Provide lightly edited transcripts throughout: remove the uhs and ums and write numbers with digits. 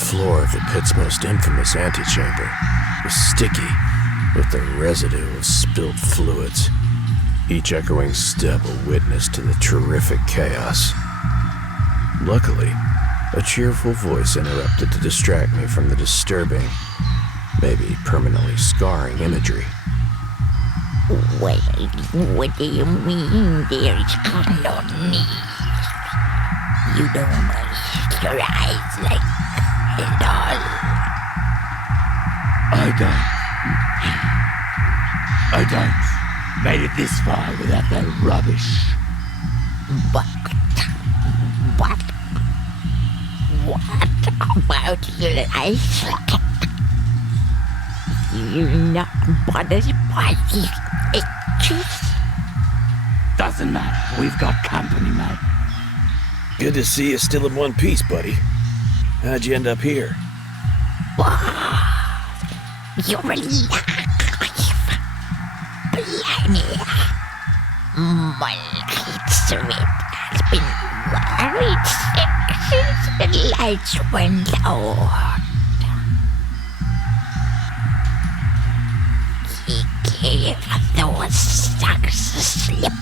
floor of the pit's most infamous antechamber was sticky with the residue of spilled fluids, each echoing step a witness to the terrific chaos. Luckily, a cheerful voice interrupted to distract me from the disturbing, maybe permanently scarring imagery. Well, what do you mean there's no need? You don't waste your eyes like it all. I don't made it this far without that rubbish. What about your life? You're not bothered by these itches? Doesn't matter. We've got company, mate. Good to see you still in one piece, buddy. How'd you end up here? You're alive. Blimey. My lights rip has been very sick since the lights went out. He gave those suckers a slip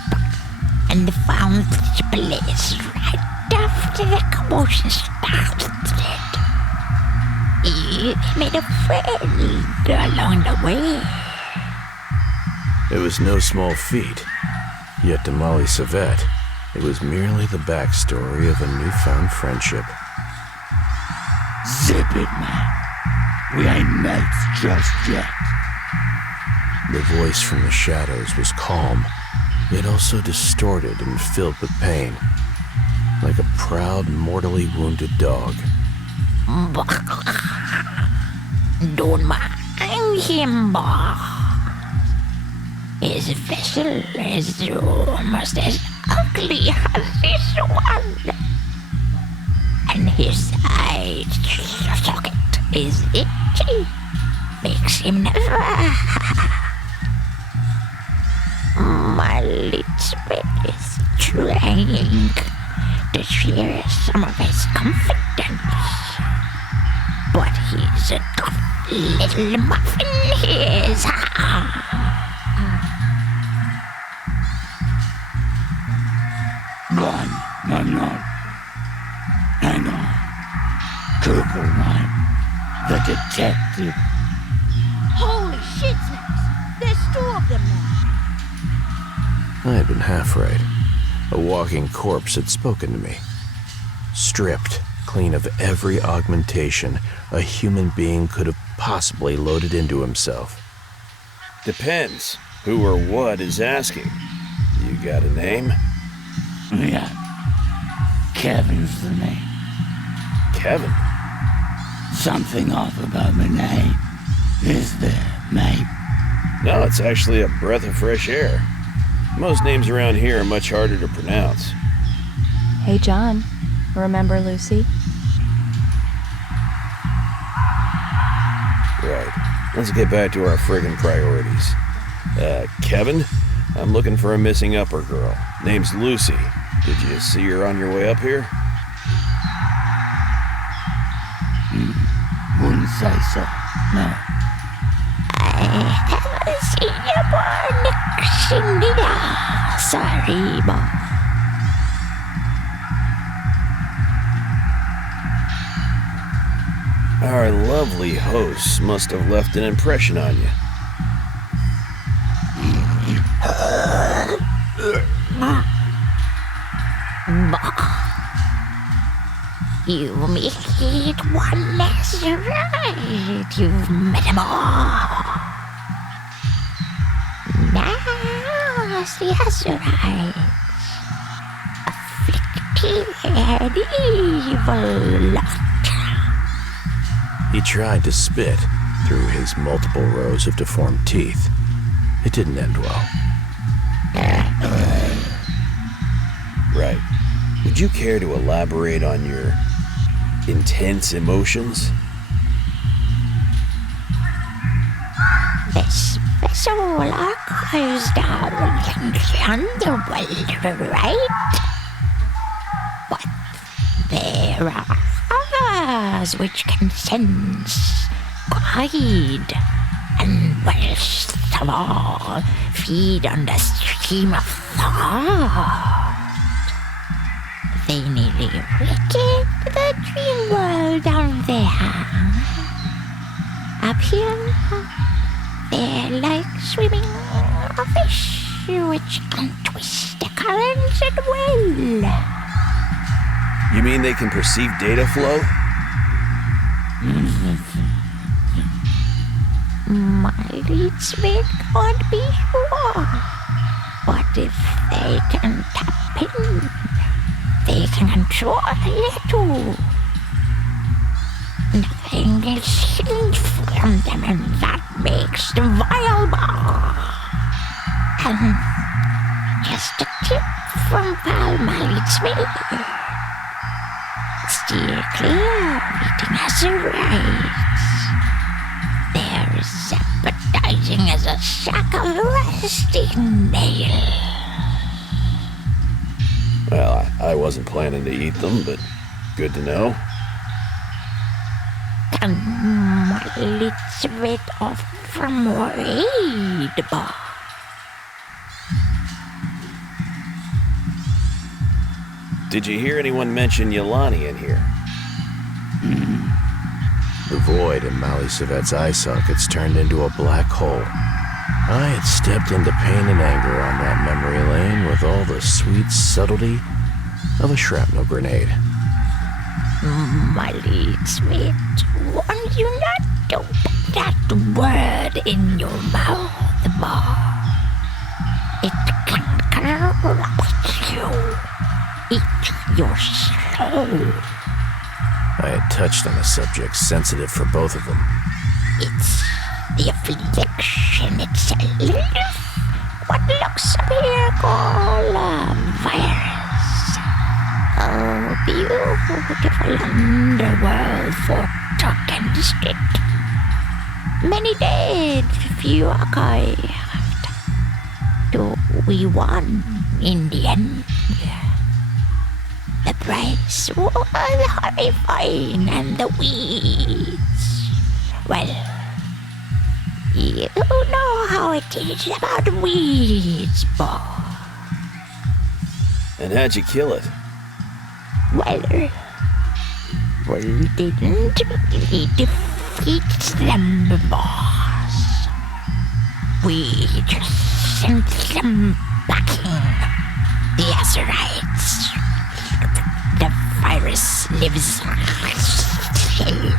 and found this place right after the commotion started. He made a friend along the way. It was no small feat, yet to Molly Savette, it was merely the backstory of a newfound friendship. Zip it, man. We ain't mates just yet. The voice from the shadows was calm, yet also distorted and filled with pain, like a proud, mortally wounded dog. Don't mind him, boss. His vessel is almost as ugly as this one. And his eye socket is itchy. Makes him nervous. My little bit is trying to share some of his confidence. But he's a tough little muffin, he is. One, I'm not. Hang on. Cooper, man. The detective. Holy shit, Snaps! There's two of them now. I had been half right. A walking corpse had spoken to me. Stripped clean of every augmentation a human being could have possibly loaded into himself. Depends who or what is asking. You got a name? Yeah. Kevin's the name. Kevin? Something off about my name. Is there, mate? No, it's actually a breath of fresh air. Most names around here are much harder to pronounce. Hey, John. Remember Lucy? Right. Let's get back to our friggin' priorities. Kevin? I'm looking for a missing upper girl. Name's Lucy. Did you see her on your way up here? Wouldn't say so, no. I haven't seen you born next. Sorry, Mom. Our lovely hosts must have left an impression on you. You make it one less right. You've met them all. Now see us right. Afflicted evil lot. He tried to spit through his multiple rows of deformed teeth. It didn't end well. Right. Would you care to elaborate on your intense emotions? This vessel goes down in the underworld, right? But there are creatures which can sense, guide, and worst of all, feed on the stream of thought. They nearly wicked the dream world down there. Up here, they're like swimming fish which can twist the currents at will. You mean they can perceive data flow? My leadsmith can't be sure. But if they can tap in, they can control it too. Nothing is hidden from them, and that makes them viable. And just a tip from pal my leadsmith. Steer clear of eating as a rice. They're as appetizing as a sack of rusty nails. Well, I wasn't planning to eat them, but good to know. Can my leadsmith off from raid bar? Did you hear anyone mention Yolani in here? The void in Molly Savette's eye sockets turned into a black hole. I had stepped into pain and anger on that memory lane with all the sweet subtlety of a shrapnel grenade. My leadsmith warns you not to put that word in your mouth, boy. It can corrupt you. Eat your soul. I had touched on a subject sensitive for both of them. It's the affliction itself. What looks up here called a virus. Oh, beautiful underworld fought against it. Many dead, few archived. We won in the end. The price was horrifying, and the weeds. Well, you know how it is about weeds, boy. And how'd you kill it? Well, we didn't really defeat them, boss. We just sent them packing. The Azerites. The virus lives still.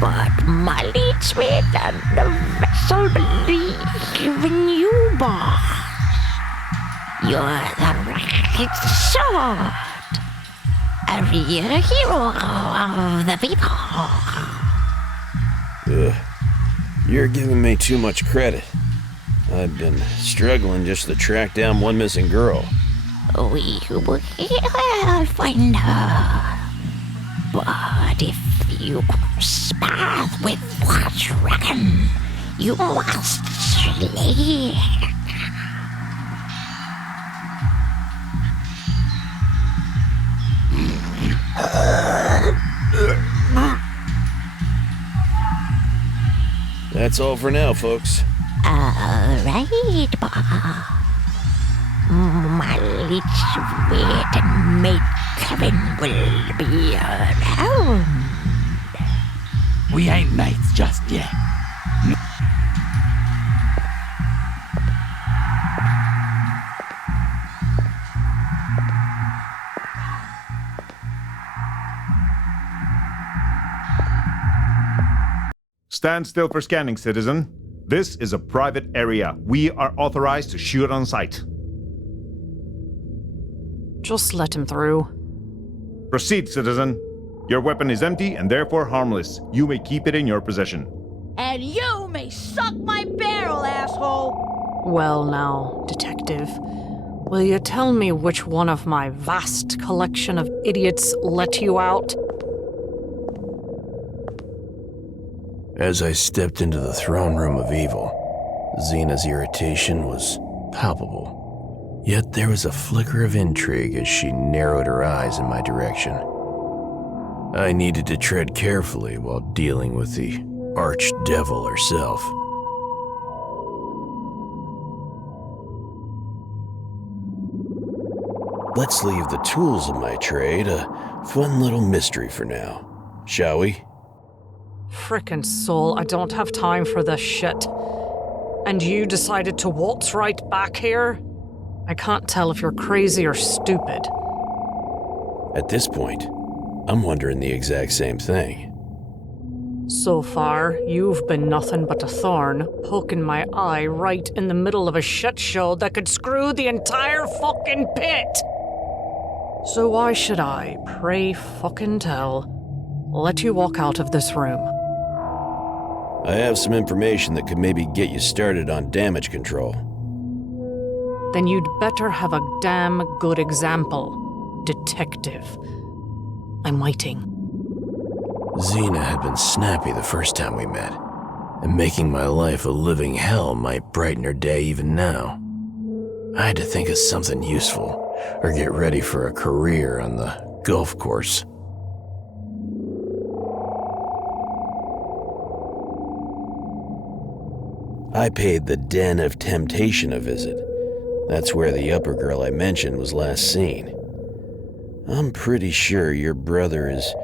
But my leadsmith and the vessel believe in you, boss. You're the right sort. A real hero of the people. You're giving me too much credit. I've been struggling just to track down one missing girl. We will find her. But if you cross paths with that dragon, you must slay it. That's all for now, folks. Alright, Bob. My leadsmith and mate Kevin will be around. We ain't mates just yet. Stand still for scanning, citizen. This is a private area. We are authorized to shoot on sight. Just let him through. Proceed, citizen. Your weapon is empty and therefore harmless. You may keep it in your possession. And you may suck my barrel, asshole! Well now, detective, will you tell me which one of my vast collection of idiots let you out? As I stepped into the throne room of evil, Zena's irritation was palpable. Yet there was a flicker of intrigue as she narrowed her eyes in my direction. I needed to tread carefully while dealing with the archdevil herself. Let's leave the tools of my trade a fun little mystery for now, shall we? Frickin' soul, I don't have time for this shit. And you decided to waltz right back here? I can't tell if you're crazy or stupid. At this point, I'm wondering the exact same thing. So far, you've been nothing but a thorn, poking my eye right in the middle of a shit show that could screw the entire fucking pit! So why should I, pray fucking tell, let you walk out of this room? I have some information that could maybe get you started on damage control. Then you'd better have a damn good example, detective. I'm waiting. Xena had been snappy the first time we met, and making my life a living hell might brighten her day even now. I had to think of something useful, or get ready for a career on the golf course. I paid the Den of Temptation a visit. That's where the upper girl I mentioned was last seen. I'm pretty sure your brother is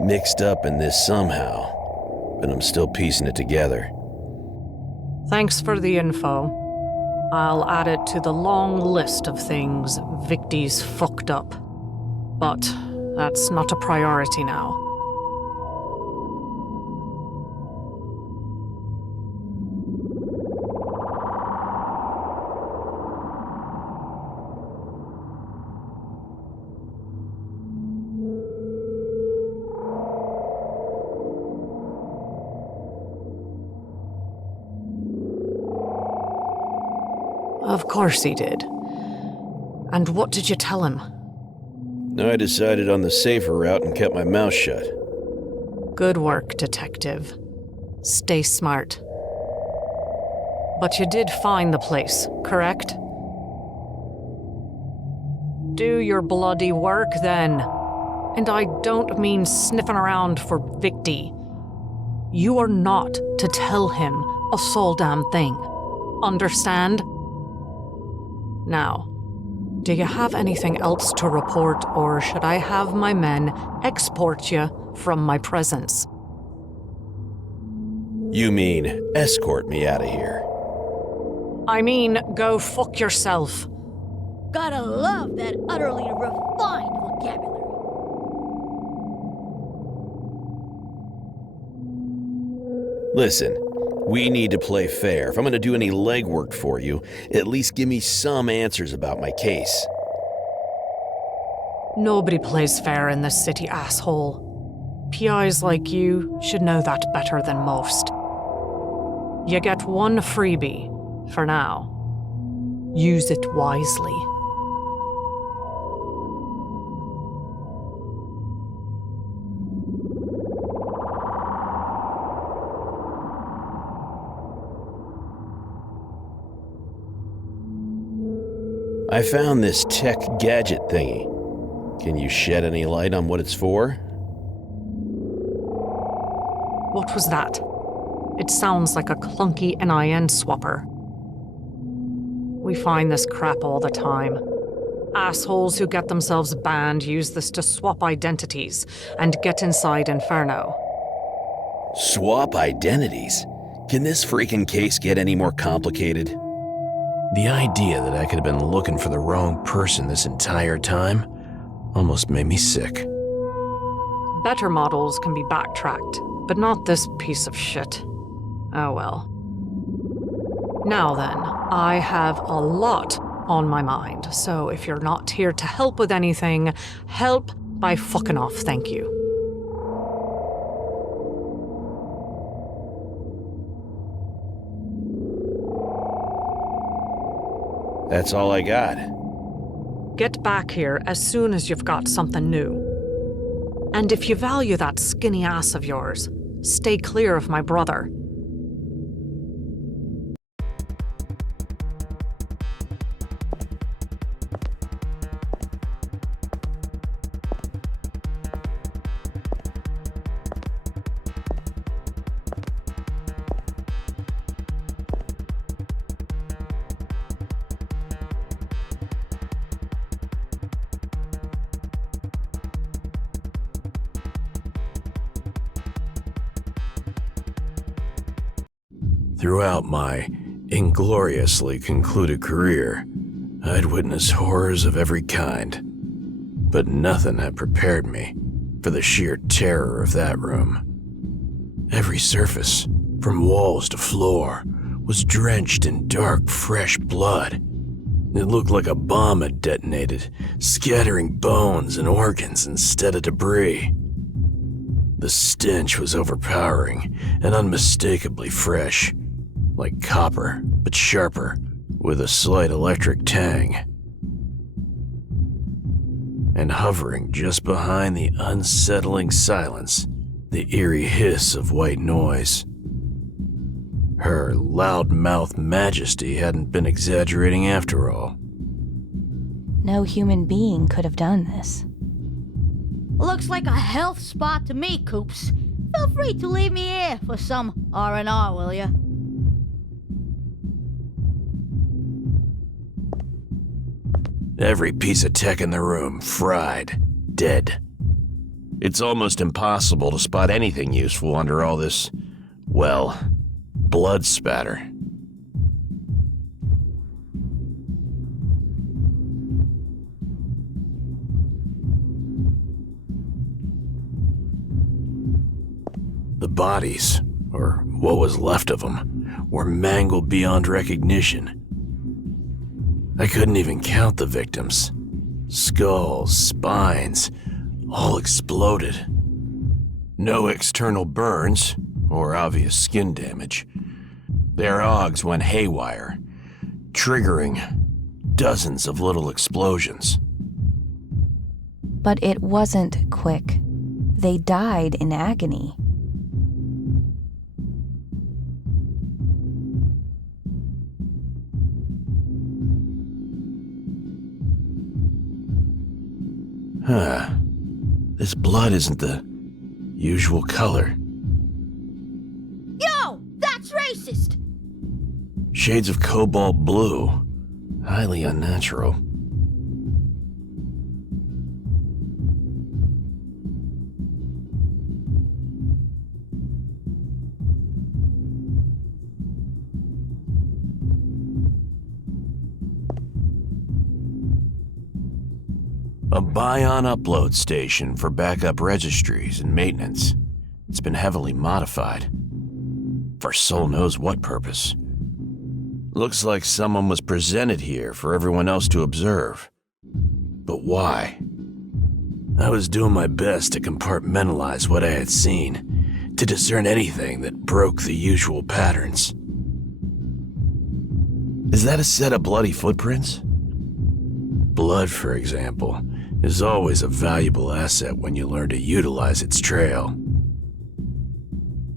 mixed up in this somehow, but I'm still piecing it together. Thanks for the info. I'll add it to the long list of things Vicky's fucked up. But that's not a priority now. Of course he did. And what did you tell him? I decided on the safer route and kept my mouth shut. Good work, detective. Stay smart. But you did find the place, correct? Do your bloody work, then. And I don't mean sniffing around for Vicky. You are not to tell him a soul damn thing. Understand? Now, do you have anything else to report, or should I have my men export you from my presence? You mean escort me out of here? I mean, go fuck yourself. Gotta love that utterly refined vocabulary. Listen, we need to play fair. If I'm gonna do any legwork for you, at least give me some answers about my case. Nobody plays fair in this city, asshole. PIs like you should know that better than most. You get one freebie, for now. Use it wisely. I found this tech gadget thingy. Can you shed any light on what it's for? What was that? It sounds like a clunky NIN swapper. We find this crap all the time. Assholes who get themselves banned use this to swap identities and get inside Inferno. Swap identities? Can this freaking case get any more complicated? The idea that I could have been looking for the wrong person this entire time almost made me sick. Better models can be backtracked, but not this piece of shit. Oh well. Now then, I have a lot on my mind, so if you're not here to help with anything, help by fucking off, thank you. That's all I got. Get back here as soon as you've got something new. And if you value that skinny ass of yours, stay clear of my brother. Throughout my ingloriously concluded career, I'd witnessed horrors of every kind, but nothing had prepared me for the sheer terror of that room. Every surface, from walls to floor, was drenched in dark, fresh blood. It looked like a bomb had detonated, scattering bones and organs instead of debris. The stench was overpowering and unmistakably fresh, like copper, but sharper, with a slight electric tang. And hovering just behind the unsettling silence, the eerie hiss of white noise. Her loud-mouthed majesty hadn't been exaggerating after all. No human being could have done this. Looks like a health spot to me, Coops. Feel free to leave me here for some R&R, will ya? Every piece of tech in the room fried, dead. It's almost impossible to spot anything useful under all this, well, blood spatter. The bodies, or what was left of them, were mangled beyond recognition. I couldn't even count the victims. Skulls, spines, all exploded. No external burns or obvious skin damage. Their ogs went haywire, triggering dozens of little explosions. But it wasn't quick. They died in agony. Huh. This blood isn't the usual color. Yo! That's racist! Shades of cobalt blue. Highly unnatural. A Byon upload station for backup registries and maintenance. It's been heavily modified. For soul knows what purpose. Looks like someone was presented here for everyone else to observe. But why? I was doing my best to compartmentalize what I had seen, to discern anything that broke the usual patterns. Is that a set of bloody footprints? Blood, for example, is always a valuable asset when you learn to utilize its trail.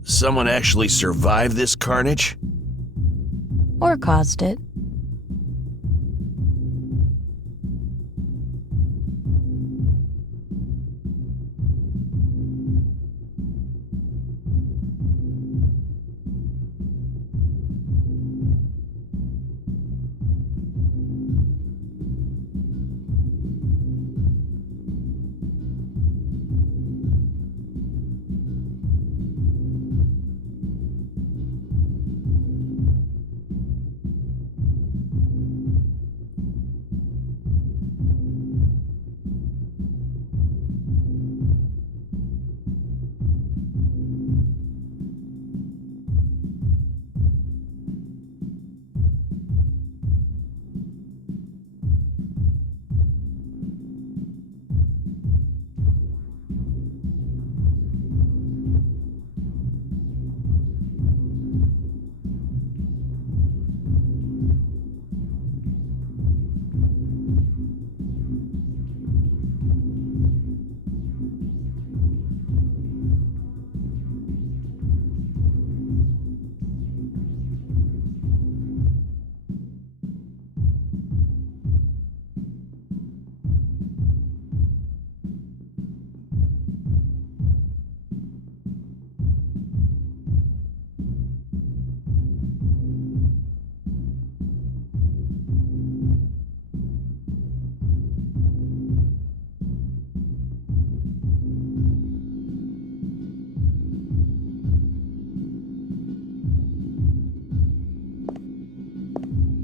Someone actually survived this carnage? Or caused it.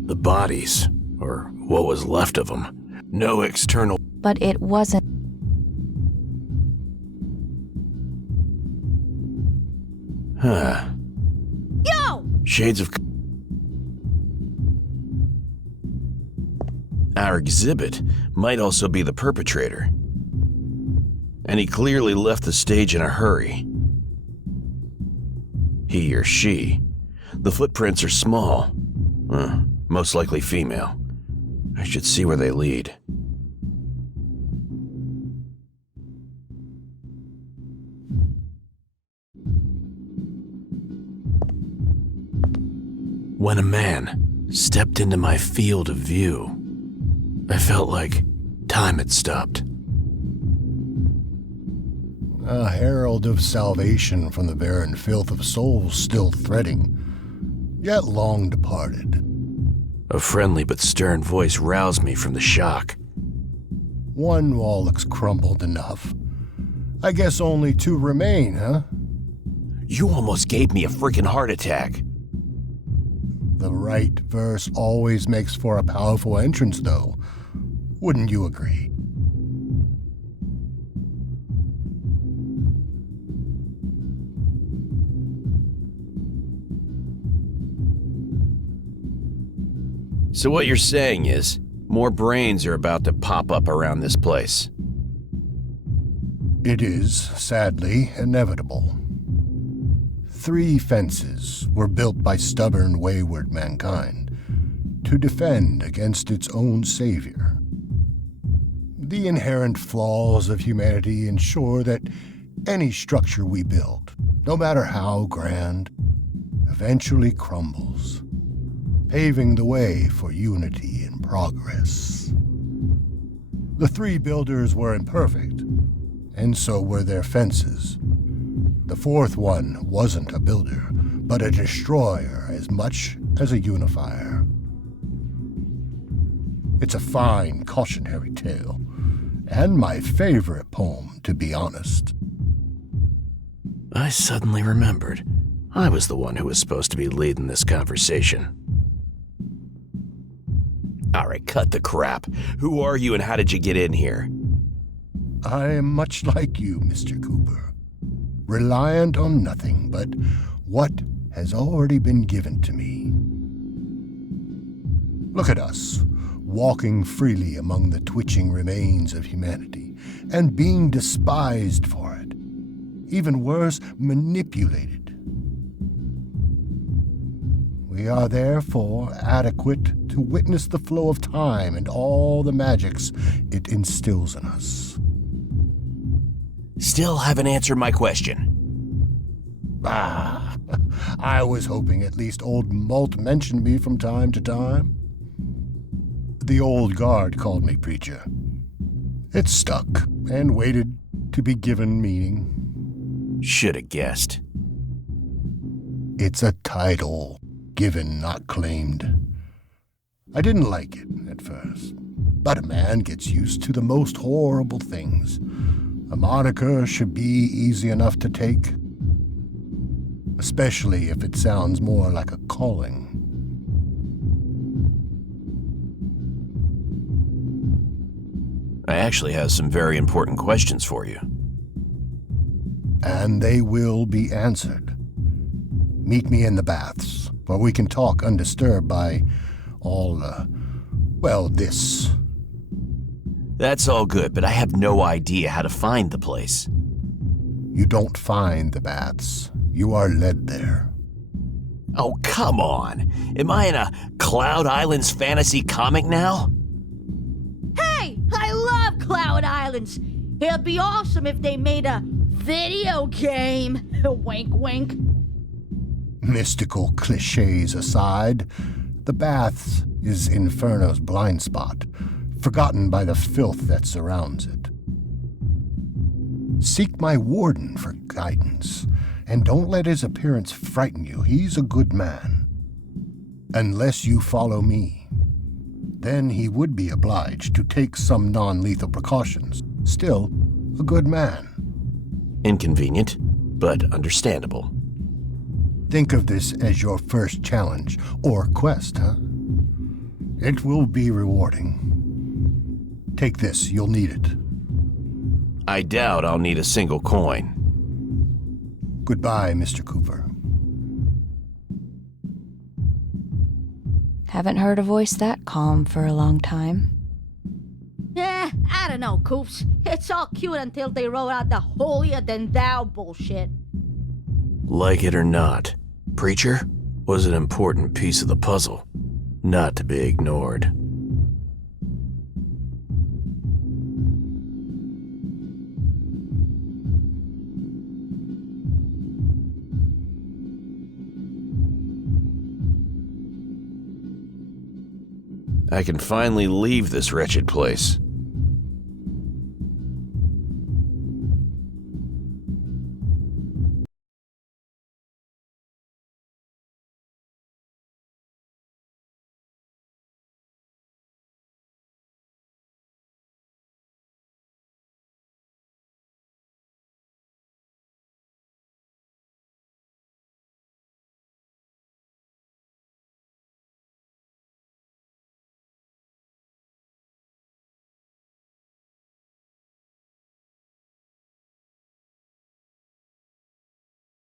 The bodies, or what was left of them. No external... But it wasn't. Huh. Yo! Shades of... Our exhibit might also be the perpetrator. And he clearly left the stage in a hurry. He or she. The footprints are small. Most likely female. I should see where they lead. When a man stepped into my field of view, I felt like time had stopped. A herald of salvation from the barren filth of souls still threading, yet long departed. A friendly but stern voice roused me from the shock. One wall looks crumbled enough. I guess only two remain, huh? You almost gave me a freaking heart attack. The right verse always makes for a powerful entrance, though. Wouldn't you agree? So what you're saying is, more brains are about to pop up around this place. It is, sadly, inevitable. 3 fences were built by stubborn, wayward mankind to defend against its own savior. The inherent flaws of humanity ensure that any structure we build, no matter how grand, eventually crumbles, paving the way for unity and progress. The 3 builders were imperfect, and so were their fences. The 4th one wasn't a builder, but a destroyer as much as a unifier. It's a fine cautionary tale, and my favorite poem, to be honest. I suddenly remembered. I was the one who was supposed to be leading this conversation. Alright, cut the crap. Who are you and how did you get in here? I am much like you, Mr. Cooper. Reliant on nothing but what has already been given to me. Look at us, walking freely among the twitching remains of humanity, and being despised for it. Even worse, manipulated. We are therefore adequate to witness the flow of time and all the magics it instills in us. Still haven't answered my question. I was hoping at least old Malt mentioned me from time to time. The old guard called me preacher. It stuck, and waited to be given meaning. Should have guessed. It's a title, given, not claimed. I didn't like it at first, but a man gets used to the most horrible things. A moniker should be easy enough to take, especially if it sounds more like a calling. I actually have some very important questions for you. And they will be answered. Meet me in the baths, where we can talk undisturbed by all, this. That's all good, but I have no idea how to find the place. You don't find the baths. You are led there. Oh, come on. Am I in a Cloud Islands fantasy comic now? Hey, I love Cloud Islands. It'd be awesome if they made a video game. Wink, wink. Mystical cliches aside, the baths is Inferno's blind spot, forgotten by the filth that surrounds it. Seek my warden for guidance, and don't let his appearance frighten you. He's a good man. Unless you follow me, then he would be obliged to take some non-lethal precautions. Still, a good man. Inconvenient, but understandable. Think of this as your first challenge, or quest, huh? It will be rewarding. Take this, you'll need it. I doubt I'll need a single coin. Goodbye, Mr. Cooper. Haven't heard a voice that calm for a long time. I don't know, Coops. It's all cute until they roll out the holier-than-thou bullshit. Like it or not, Preacher was an important piece of the puzzle, not to be ignored. I can finally leave this wretched place.